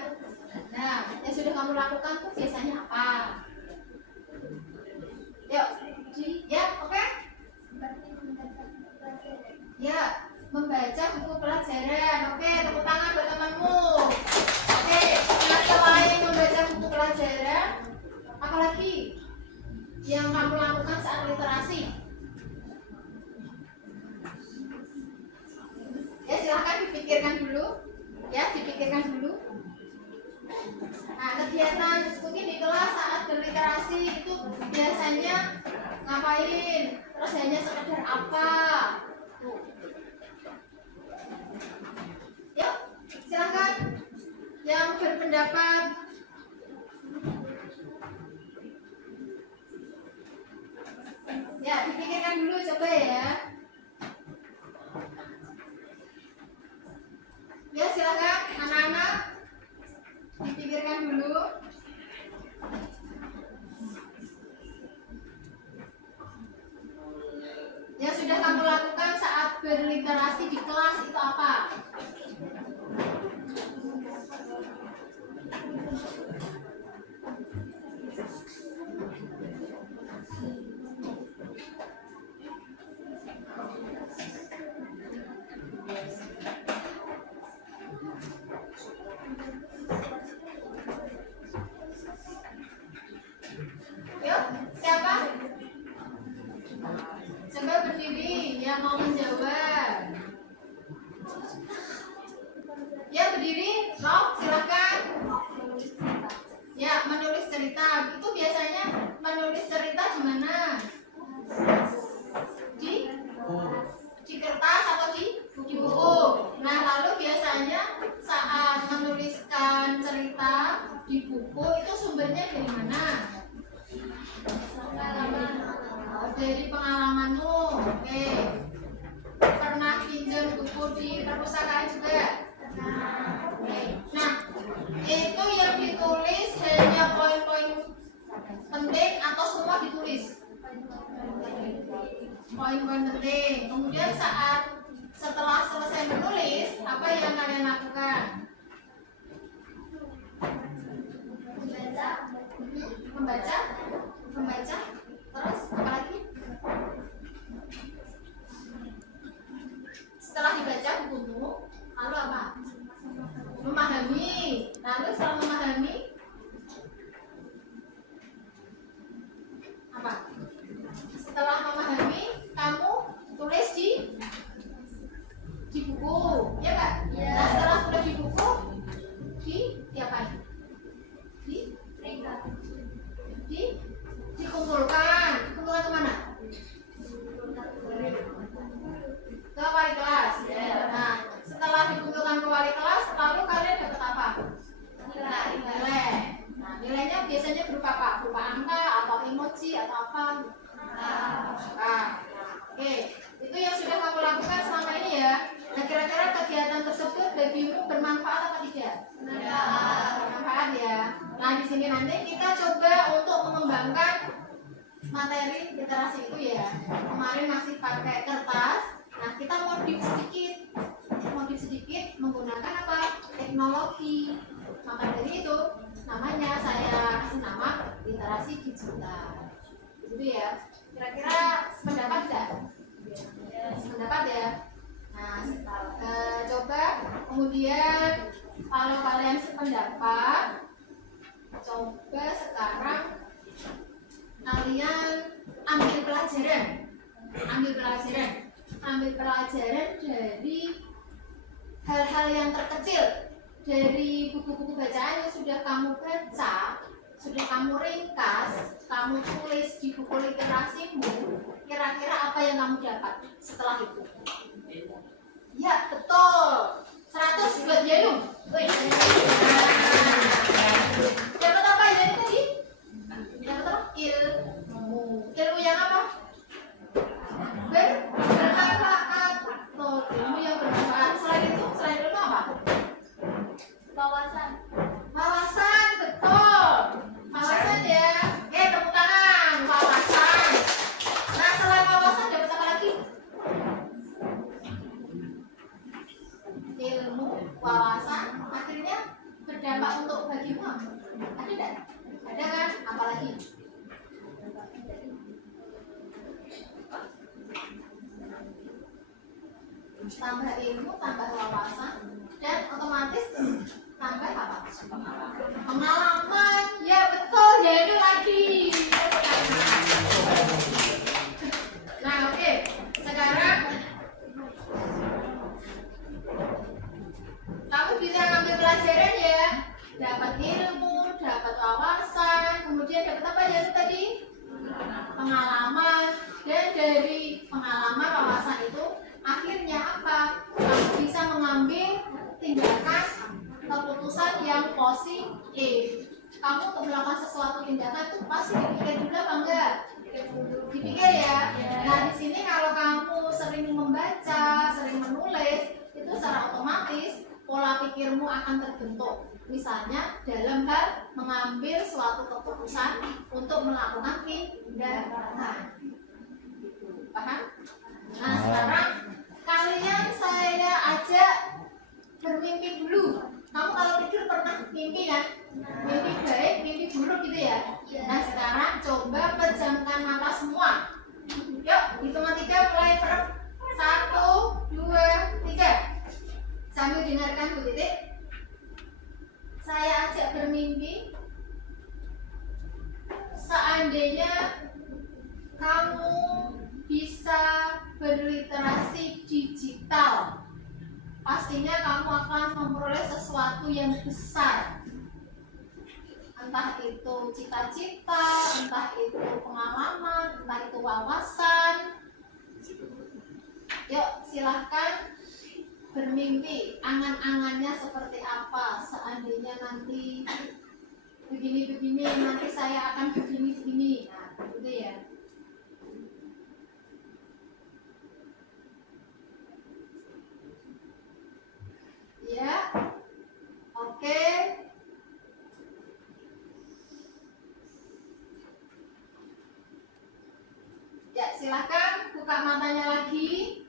Nah, yang sudah kamu lakukan tuh biasanya apa? Yuk, ya, oke? Ya, membaca buku pelajaran. Oke, tepuk tangan buat temanmu. Oke, nah selain membaca buku pelajaran, apalagi yang kamu lakukan dipikirkan dulu. Ya, dipikirkan dulu. Nah, kegiatan mungkin di kelas saat berliterasi itu biasanya ngapain? Terus hanya sekedar apa? Tuh. Yuk, silakan yang berpendapat. Ya, dipikirkan dulu coba ya. Ya, silakan anak-anak dipikirkan dulu. Yang sudah kamu lakukan saat berliterasi di kelas itu apa? Yuk, siapa? Coba berdiri yang mau menjawab. Ya, berdiri. Mau, silakan. Ya, menulis cerita. Itu biasanya menulis cerita di mana? Di kertas atau di buku. Nah, lalu biasanya saat menuliskan cerita di buku itu sumbernya dari mana? Dari pengalamanmu. Oke. Pernah pinjam buku di perpustakaan juga? Oke. Nah, itu yang ditulis hanya poin-poin penting atau semua ditulis? Poin-poin penting. Kemudian setelah selesai menulis, apa yang kalian lakukan? Membaca. Terus apa lagi? Setelah dibaca bukumu, lalu apa? Memahami. Lalu setelah memahami, apa? Setelah memahami, kamu tulis di buku, ya Kak? Ya. Nah, setelah tulis di buku, diapain? Dikumpulkan kemana? Ke wali kelas. Nah, setelah dikumpulkan ke wali kelas, lalu kalian dapat apa? Nilai. Nah, nilainya biasanya berupa apa? Berupa angka atau emoji atau apa? Oke, itu yang sudah kamu lakukan selama ini ya. Nah, kira-kira kegiatan tersebut bagimu bermanfaat atau tidak? Bermanfaat ya. Nah, di sini nanti kita coba untuk mengembangkan materi literasi itu ya. Kemarin masih pakai kertas. Nah, kita modif sedikit menggunakan apa? Teknologi. Maka dari itu namanya saya kasih nama literasi digital. Gitu ya. Kira-kira sependapat tidak? Sependapat ya. Nah, coba kemudian kalau kalian sependapat, coba sekarang kalian ambil pelajaran dari hal-hal yang terkecil dari buku-buku bacaan yang sudah kamu baca, sudah kamu ringkas, kamu tulis di buku literasimu. Kira-kira apa yang kamu dapat setelah itu? Ya, betul. 100 buat Yanu. Dapat apa Yanu tadi? Dapat apa? Ilmu yang apa? Bermanfaat. Tuh, ilmu yang bermanfaat. Selain itu apa? Wawasan, betul. Wawasan ya. Tepuk tangan. Wawasan. Nah, selain wawasan dapat apa lagi? Ilmu, wawasan, akhirnya berdampak untuk bagimu. Ada tidak? Ada kan? Apalagi? Tambah ilmu, tambah wawasan, dan otomatis tambah apa? Pengalaman. Ya betul, jadi lagi. Nah, oke. Sekarang Dan dari pengalaman wawasan itu akhirnya apa? Kamu bisa mengambil tindakan keputusan yang positif. Kamu untuk melakukan sesuatu tindakan itu pasti dipikir dulu apa enggak? Dipikir ya. Nah di sini kalau kamu sering membaca, sering menulis, itu secara otomatis pola pikirmu akan terbentuk. Misalnya dalam hal mengambil suatu keputusan untuk melakukan tindakan. Paham? Nah sekarang kalian saya ajak bermimpi dulu. Kamu kalau tidur pernah mimpi kan? Mimpi baik, mimpi buruk gitu ya. Nah sekarang coba pejamkan mata semua. Yuk, hitungan 3 mulai. 1, 2, 3. Sambil dengarkan Bu Titik. Saya ajak bermimpi. Seandainya kamu bisa berliterasi digital, pastinya kamu akan memperoleh sesuatu yang besar. Entah itu cita-cita, entah itu pengalaman, entah itu wawasan. Yuk silahkan bermimpi, angan-angannya seperti apa. Seandainya nanti begini-begini, nanti saya akan begini-begini. Nah gitu ya. Ya, oke. Ya, silakan buka matanya lagi.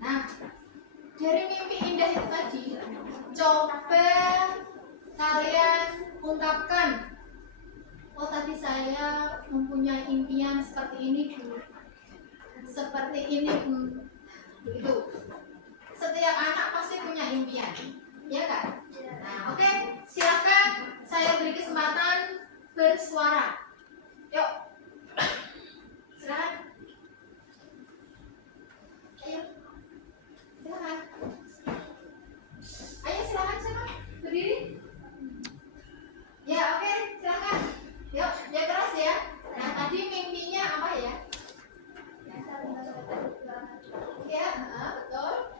Nah, dari mimpi indah itu tadi, coba kalian ungkapkan. Oh, tadi saya mempunyai impian seperti ini, Bu. Seperti ini, Bu. Begitu. Setiap anak pasti punya impian, ya kan? Nah, oke, silakan saya beri kesempatan bersuara. Yuk, silakan. Ayo, silakan. Ayo silakan, berdiri. Ya, oke, silakan. Yuk, dia keras ya. Nah, tadi mimpinya apa ya? Ya, betul.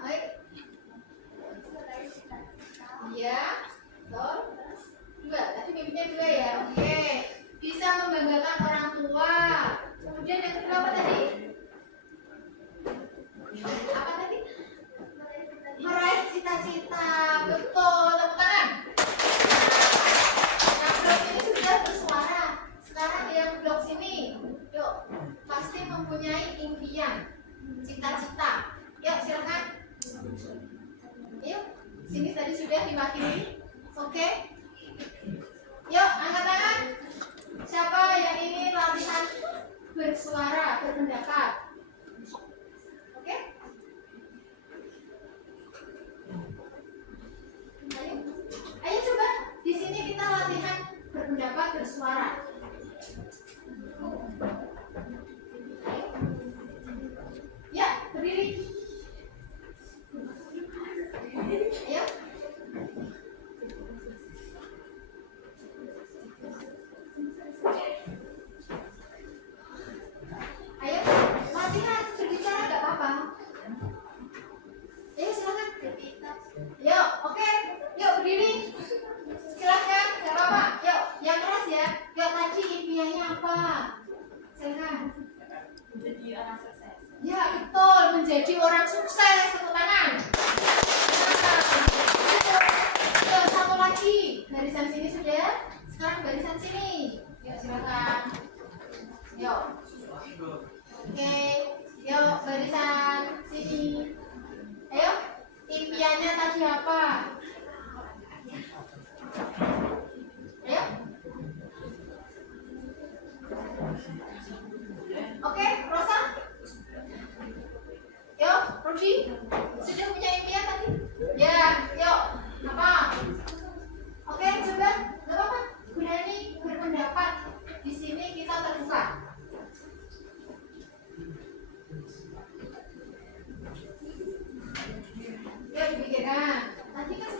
Baik. Iya, betul. 2, tadi mimpinya 2 ya. Oke. Bisa membanggakan orang tua. Kemudian yang kedua apa tadi? Apa tadi? Meraih cita-cita. Betul, tepuk tangan. Nah, blok ini sudah bersuara. Sekarang yang blok sini, yuk, pasti mempunyai impian, cita-cita. Yuk, silakan. Yuk, sini tadi sudah diwakili. Oke. Yuk, angkat tangan. Siapa yang ingin latihan bersuara, berpendapat? Oke. Ayo, ayo coba. Di sini kita latihan berpendapat, bersuara. Ya, berdiri. Ayo. Ayo, latihan berbicara nggak apa-apa. Ayo silakan. Yuk, oke. Yuk berdiri. Silakan, nggak apa-apa. Yuk, yang keras ya. Yuk tadi impiannya apa? Silakan. Menjadi orang sukses. Ya betul, menjadi orang sukses. Tepuk tangan. Yuk, satu lagi. Barisan sini sudah. Sekarang barisan sini. Yuk silakan. Yuk. Oke. Yuk barisan sini. Ayo. Impiannya tadi apa? Ayo. Oke, Rosa. Yuk, Rudi. Sudah punya impian tadi? Ya, yuk. Apa? Oke, coba. Gak apa-apa. Berani berpendapat. Di sini kita terbuka. Yuk, dipikirkan. Tadi kan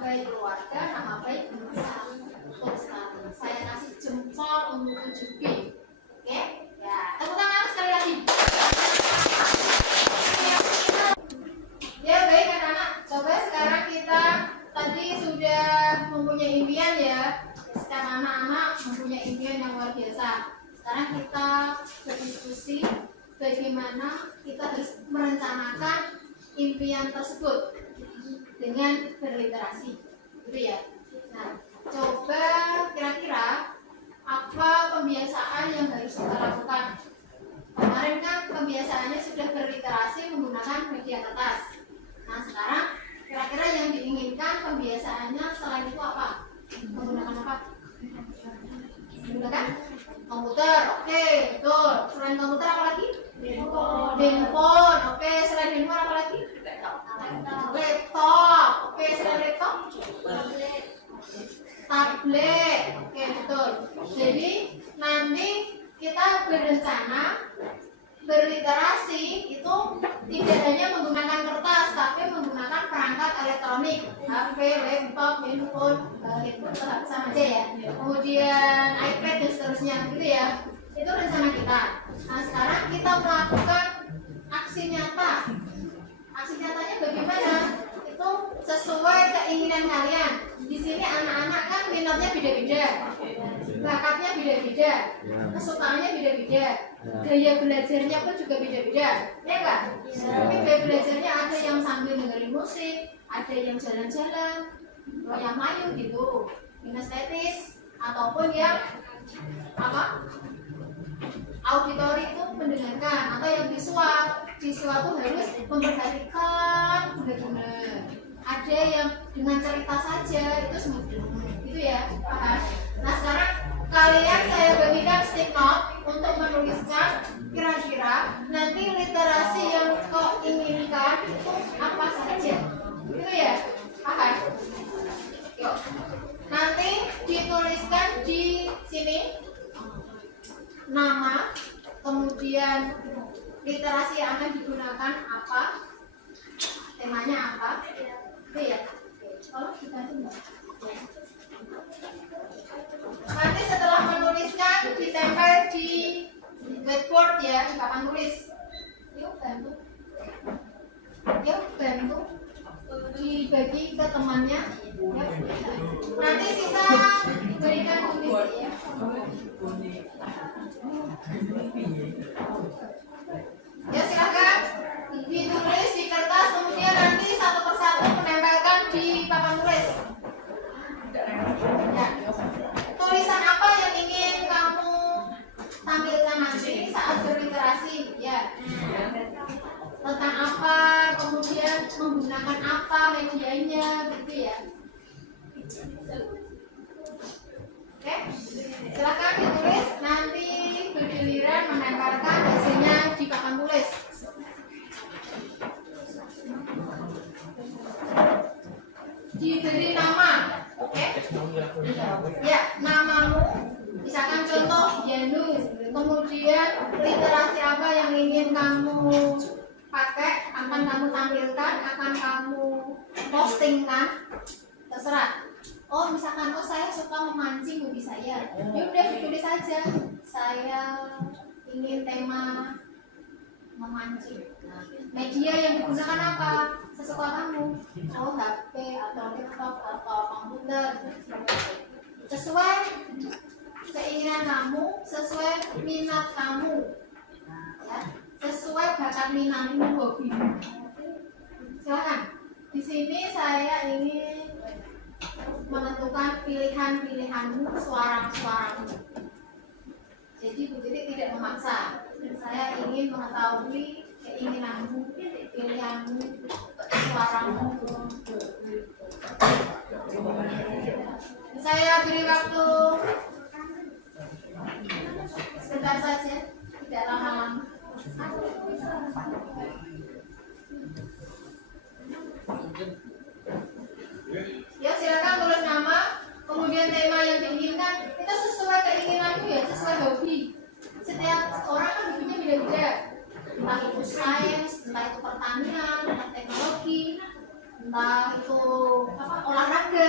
baik keluarga, nama baik bangsa. Betul sekali. Saya kasih jempol untuk 7B. Oke? Ya, tepuk tangan sekali lagi. Ya baik anak-anak, coba sekarang kita tadi sudah mempunyai impian ya. Setiap anak-anak mempunyai impian yang luar biasa. Sekarang kita berdiskusi bagaimana kita harus merencanakan impian tersebut dengan berliterasi, gitu ya. Nah, coba kira-kira apa pembiasaan yang harus kita lakukan? Kemarin kan pembiasaannya sudah berliterasi menggunakan media kertas. Nah, sekarang kira-kira yang diinginkan pembiasaannya selain itu apa? Menggunakan apa? Menggunakan komputer. Oke, betul. Selain komputer apa lagi? Handphone. Oke, selain handphone apa lagi? Laptop. Oke, selain laptop? Tablet. Oke, betul. Jadi nanti kita berencana berliterasi itu tidak hanya menggunakan kertas, tapi menggunakan perangkat elektronik, HP, laptop, handphone, handphone sama aja ya. Kemudian iPad dan seterusnya, gitu ya. Itu rencana kita. Nah, sekarang kita melakukan aksi nyata. Aksi nyatanya bagaimana? Itu sesuai keinginan kalian. Di sini anak-anak kan minatnya beda-beda, bakatnya beda-beda, kesukaannya beda-beda, gaya belajarnya pun juga beda-beda, ya enggak? Tapi gaya belajarnya ada yang sambil dengerin musik, ada yang jalan-jalan, yang mayu gitu, kinestetis, ataupun yang apa? Auditori itu mendengarkan, atau yang visual. Visual itu harus memperhatikan benar-benar. Ada yang dengan cerita saja itu semua, gitu ya, paham? Nah, sekarang kalian saya bagikan stick note untuk menuliskan kira-kira nanti literasi yang kau inginkan itu apa saja, gitu ya, paham? Yuk, nanti dituliskan di sini nama, kemudian literasi yang akan digunakan apa, temanya apa, itu ya. Kalau kita itu enggak. Nanti setelah menuliskan ditempel di whiteboard ya, di papan tulis. Yuk bantu dibagi ke temannya. Yuk. Nanti sisa berikan tulis ya. Ya silakan ditulis di kertas, kemudian nanti satu persatu menempelkan di papan tulis. Ya. Tulisan apa yang ingin kamu tampilkan nanti saat berliterasi? Ya. Tentang apa, kemudian menggunakan apa medianya, gitu ya. Oke, silakan ditulis. Nanti bergiliran menempelkan hasilnya di papan tulis. Diberi nama, oke? Ya, namamu. Misalkan contoh Yanu. Kemudian literasi apa yang ingin kamu pakai, akan kamu tampilkan, akan kamu postingkan, terserah. Oh, misalkan saya suka memancing hobi saya, ya udah ditulis saja. Saya ingin tema memancing. Nah, media yang digunakan apa? Sesuka kamu. Oh, HP atau laptop atau komputer. Sesuai keinginan kamu, sesuai minat kamu, ya, sesuai bakat minatmu, hobimu. Silakan. Di sini saya ingin menentukan pilihan-pilihanmu, suara-suaramu. Jadi Bu Titi tidak memaksa. Saya ingin mengetahui keinginanmu, pilihanmu, suaramu. Saya beri waktu sebentar saja, tidak lama-lama. Ya silakan tulis nama, kemudian tema yang diinginkan. Itu sesuai keinginanmu ya, sesuai hobi. Setiap orang kan hobinya beda-beda. Entah itu sains, entah itu pertanian, entah teknologi, entah itu olahraga.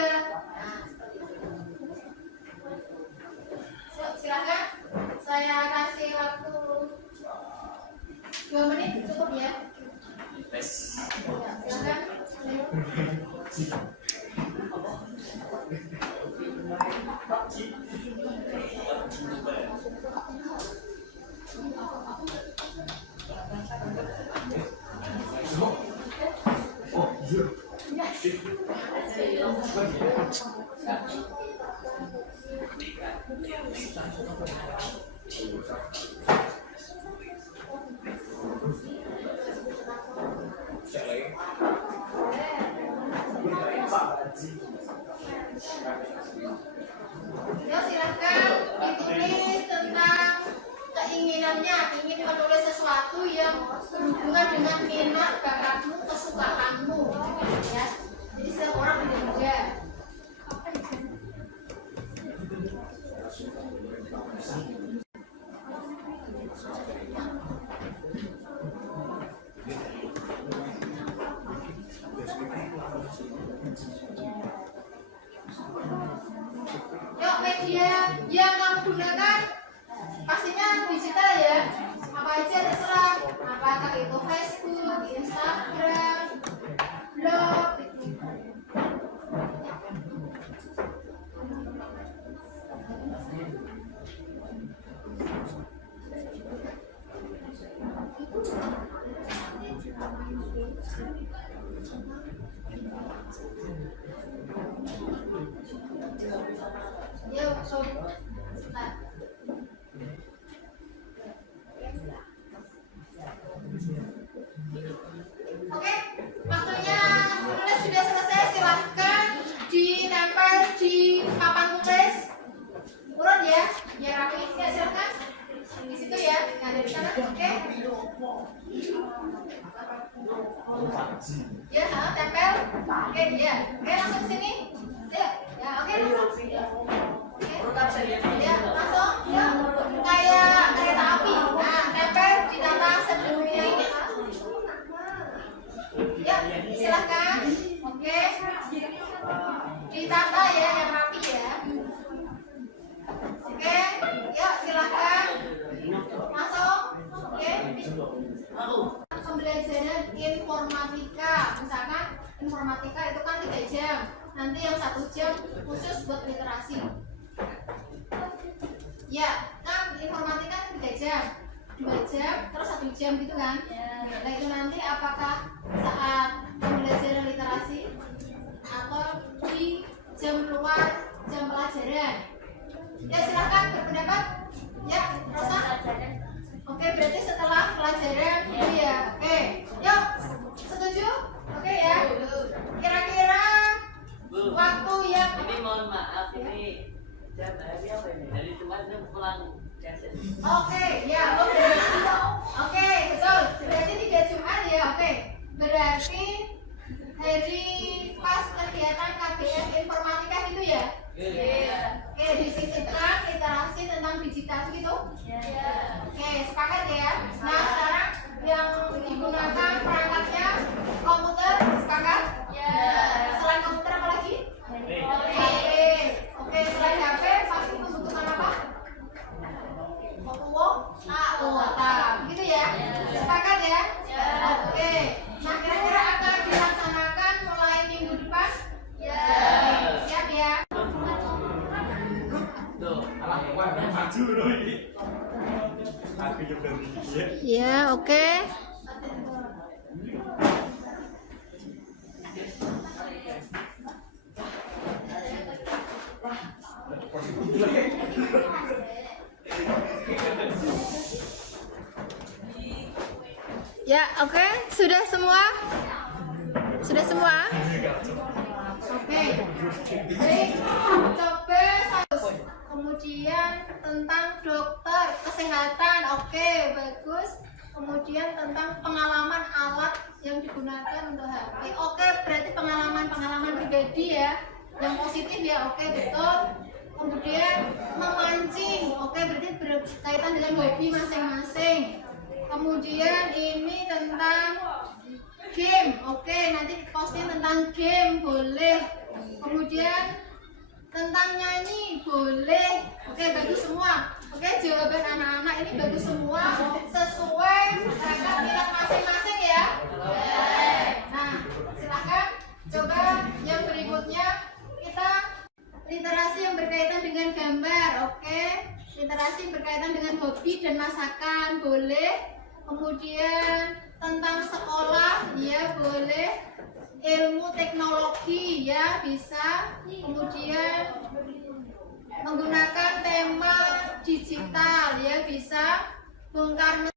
Ya, silakan ditulis tentang keinginannya, ingin menulis sesuatu yang berhubungan dengan minat, bakatmu, kesukaanmu, ya. Jadi setiap orang beda-beda. Yuk, media yang kamu gunakan pastinya digital ya. Apa aja terserah. Apakah itu Facebook, Instagram, blog. Yuk, nah. Oke, waktunya menulis sudah selesai. Silahkan ditempel di papan tulis. Urut ya, biar rapi. Ya, silahkan di situ ya. Nah, dari sana, oke. Ya, tempel. Oke, ya. Oke, langsung sini. Ya, ya, oke, langsung. Ya, langsung. Ya, kayak kereta api. Nah, tempel di tanah sebelumnya ini. Ya, silakan. Oke. Ditata ya yang rapi ya. Oke. Ya, silakan. Masuk. Oke. Pembelajaran informatika. Misalkan informatika itu kan 3 jam. Nanti yang 1 jam khusus buat literasi. Ya, kan informatika 3 jam. 2 jam, terus 1 jam gitu kan? Nah, itu nanti apakah saat pembelajaran literasi atau di jam luar jam pelajaran? Ya, silahkan berpendapat. Ya, Rosa. Oke, berarti setelah pelajaran itu ya. Oke, yuk, setuju? Oke ya. Kira-kira waktu yang Ini mohon maaf, ini jam hari apa ini? Dari Jumatnya pulang biasa. Oke, ya, oke, betul. Berarti 3 Jumat ya, oke. Berarti hari pas kegiatan KBM informatika gitu ya? Oke, disisipkan literasi tentang digital gitu? Oke, sepakat ya. Nah, sekarang yang digunakan perangkatnya komputer, sepakat? Selain komputer apa lagi? Oke, selain HP pasti membutuhkan apa? Kuota, gitu ya? Sepakat ya? Oke. Nah, kira-kira akan dilaksanakan mulai minggu depan? Siap ya? Ya, oke. Ya, oke. Sudah semua? Sudah semua? Oke. Baik, coba kemudian tentang dokter kesehatan. Oke, bagus. Kemudian tentang pengalaman alat yang digunakan untuk HP. Oke, berarti pengalaman pribadi ya, yang positif ya. Oke, betul. Kemudian memancing. Oke, berarti berkaitan dengan hobi masing-masing. Kemudian ini tentang game. Oke, nanti posting tentang game boleh. Kemudian tentang nyanyi boleh. Oke, bagus semua. Oke, jawaban anak-anak ini bagus semua, sesuai bakat minat masing-masing ya. Nah, silakan Coba yang berikutnya kita literasi yang berkaitan dengan gambar, oke? Literasi yang berkaitan dengan hobi dan masakan, boleh. Kemudian tentang sekolah, ya boleh. Ilmu teknologi, ya bisa. Kemudian menggunakan tema digital, ya bisa. Bongkar